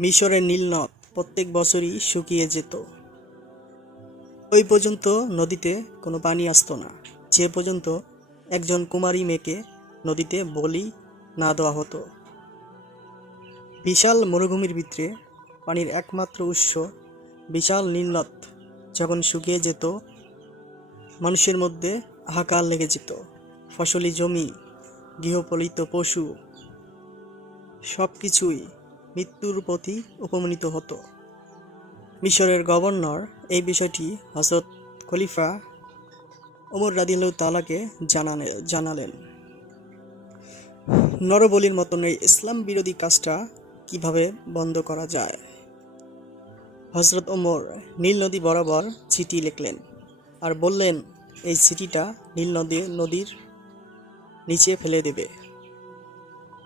মিশরের নীলনদ প্রত্যেক বছরই শুকিয়ে যেত। ওই পর্যন্ত নদীতে কোনো পানি আসতো না। যে পর্যন্ত একজন কুমারী মেয়েকে নদীতে বলি না দেওয়া হতো। বিশাল মরুভূমির ভিতরে পানির একমাত্র উৎস বিশাল নীলনদ যখন শুকিয়ে যেত, মানুষের মধ্যে হাহাকার লেগে যেত। ফসলি জমি, গৃহপালিত পশু সব কিছুই মৃত্যুর প্রতি উপনীত হতো। মিশরের গভর্নর এই বিষয়টি হজরত খলিফা ওমর রাদিল্লাহ তালাকে জানানে জানালেন। নরবলির মতন এই ইসলাম বিরোধী কাজটা কীভাবে বন্ধ করা যায়? হজরত ওমর নীল নদী বরাবর চিঠি লিখলেন আর বললেন, এই চিঠিটা নীল নদী, নদীর নিচে ফেলে দেবে।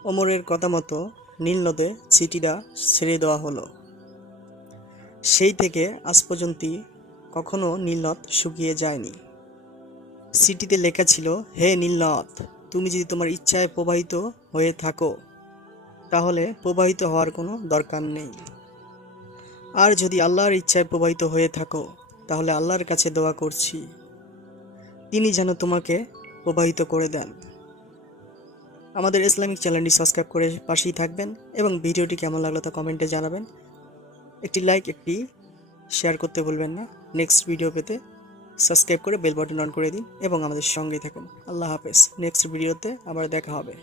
ওমরের কথা মতো নীল নদে চিঠিটা ছেড়ে দেওয়া হলো। সেই থেকে আজ পর্যন্ত কখনো নীলনদ শুকিয়ে যায়নি। সিটিতে লেখা ছিল, হে নীলনদ তুমি যদি তোমার ইচ্ছায় প্রবাহিত হয়ে থাকো, তাহলে প্রবাহিত হওয়ার কোনো দরকার নেই। আর যদি আল্লাহর ইচ্ছায় প্রবাহিত হয়ে থাকো, তাহলে আল্লাহর কাছে দোয়া করছি। তিনি যেন তোমাকে প্রবাহিত করে দেন। আমাদের ইসলামিক চ্যানেলটি সাবস্ক্রাইব করে পাশেই থাকবেন এবং ভিডিওটি কেমন লাগল তা কমেন্টে জানাবেন। একটি লাইক একটি শেয়ার করতে ভুলবেন না। নেক্সট ভিডিও পেতে সাবস্ক্রাইব করে বেল বাটন অন করে দিন এবং আমাদের সঙ্গেই থাকুন। আল্লাহ হাফেজ। নেক্সট ভিডিওতে আবার দেখা হবে।